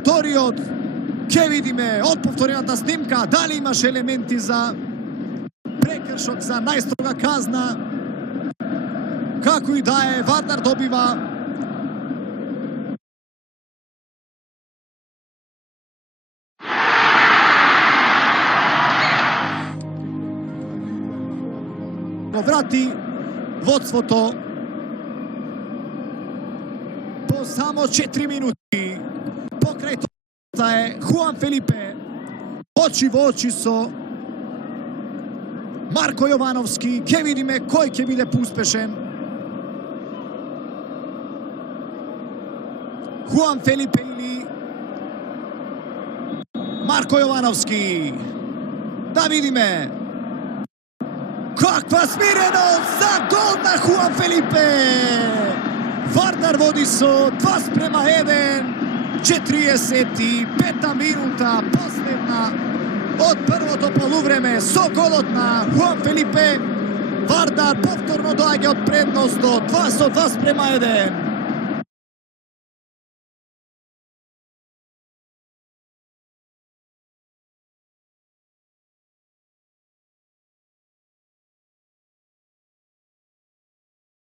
повториот. Ќе видиме од повторената снимка дали имаше елементи за прекршок, за најстрога казна. Како и да е, Вардар добива врати водството по само 4 минути. Покрај тоа е Хуан Фелипе очи во очи со Марко Јовановски. Ќе видиме кој ќе биде поуспешен. Хуан Фелипе или Марко Јовановски. Да видиме. Каква смиреност за гол на Хуан Фелипе! Вардар води со 2:1. 45-та минута, последна од првото полувреме. Со голот на Хуан Фелипе, Вардар повторно доаѓа од предност до 2:1.